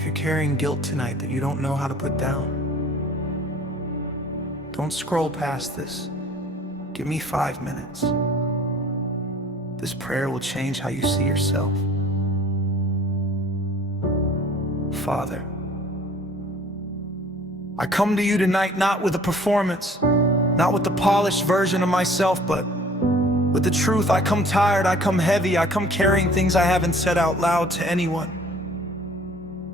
If you're carrying guilt tonight that you don't know how to put down, don't scroll past this. Give me 5 minutes. This prayer will change how you see yourself. Father, I come to you tonight not with a performance, not with the polished version of myself, but with the truth. I come tired, I come heavy, I come carrying things I haven't said out loud to anyone.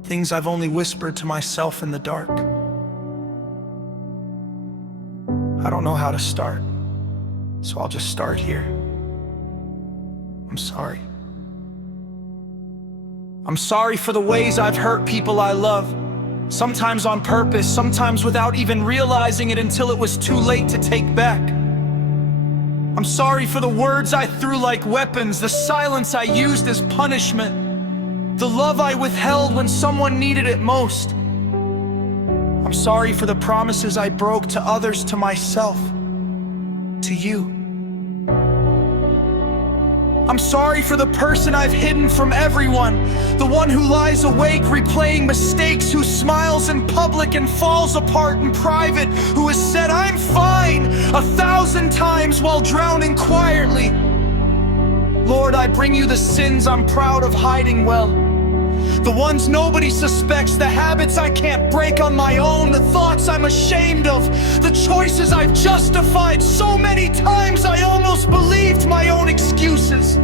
Things I've only whispered to myself in the dark. I don't know how to start, so I'll just start here. I'm sorry. I'm sorry for the ways I've hurt people I love. Sometimes on purpose, sometimes without even realizing it until it was too late to take back. I'm sorry for the words I threw like weapons, the silence I used as punishment, the love I withheld when someone needed it most. I'm sorry for the promises I broke to others, to myself, to you. I'm sorry for the person I've hidden from everyone, the one who lies awake replaying mistakes, who smiles in public and falls apart in private, who has said I'm fine 1,000 times while drowning quietly. Lord, I bring you the sins I'm proud of hiding well, the ones nobody suspects, the habits I can't break on my own, the thoughts I'm ashamed of, the choices I've justified so many times I almost believed my own excuses.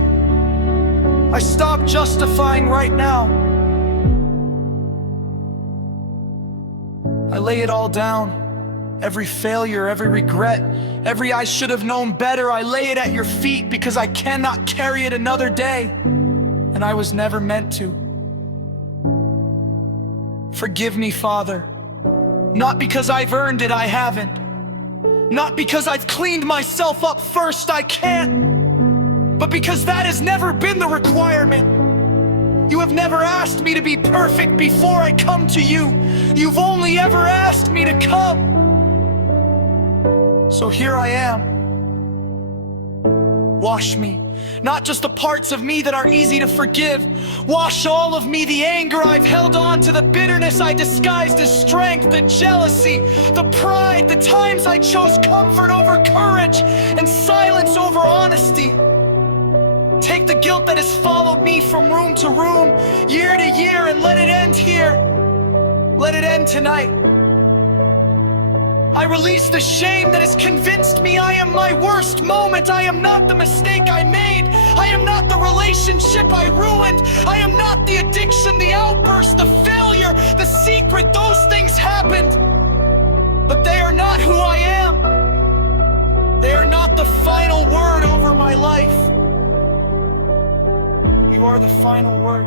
I stop justifying right now. I lay it all down, every failure, every regret, every I should have known better. I lay it at your feet because I cannot carry it another day, and I was never meant to. Forgive me, Father, not because I've earned it, I haven't. Not because I've cleaned myself up first, I can't. But because that has never been the requirement. You have never asked me to be perfect before I come to you. You've only ever asked me to come. So here I am. Wash me, not just the parts of me that are easy to forgive. Wash all of me, the anger I've held on to, the bitterness I disguised as strength, the jealousy, the pride, the times I chose comfort over courage and silence over honesty. Take the guilt that has followed me from room to room, year to year, and let it end here. Let it end tonight. I release the shame that has convinced me I am my worst moment. I am not the mistake I made. I am not the relationship I ruined. I am not the addiction, the outburst, the failure, the secret. Those things happened, but they are not who I am. They are not the final word over my life. You are the final word.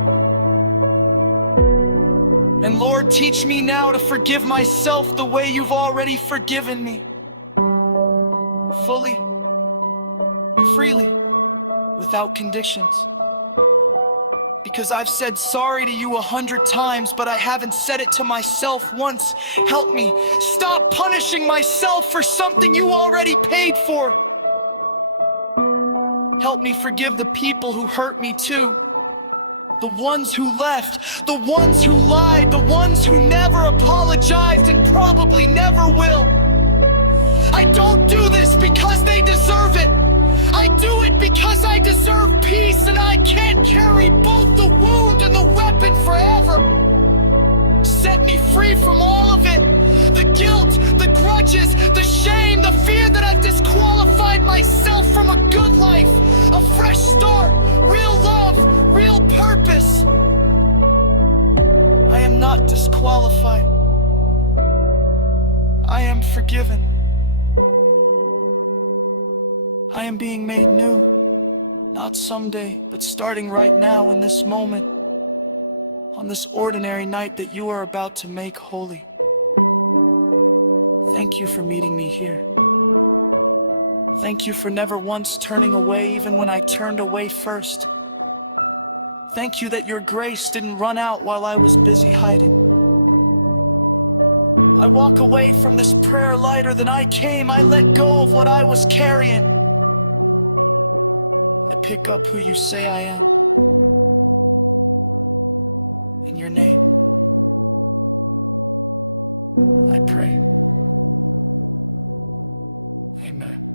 And Lord, teach me now to forgive myself the way you've already forgiven me. Fully, freely, without conditions. Because I've said sorry to you 100 times, but I haven't said it to myself once. Help me stop punishing myself for something you already paid for. Help me forgive the people who hurt me too. The ones who left, the ones who lied, the ones who never apologized and probably never will. I don't do this because they deserve it. I do it because I deserve peace, and I can't carry both the wound and the weapon forever. Set me free from all of it. The guilt, the grudges, the shame, the fear that I've disqualified myself from a good life, a fresh start, real love, real purpose. I am not disqualified. I am forgiven. I am being made new, not someday, but starting right now in this moment, on this ordinary night that you are about to make holy. Thank you for meeting me here. Thank you for never once turning away, even when I turned away first. Thank you that your grace didn't run out while I was busy hiding. I walk away from this prayer lighter than I came. I let go of what I was carrying. I pick up who you say I am. In your name. Good night.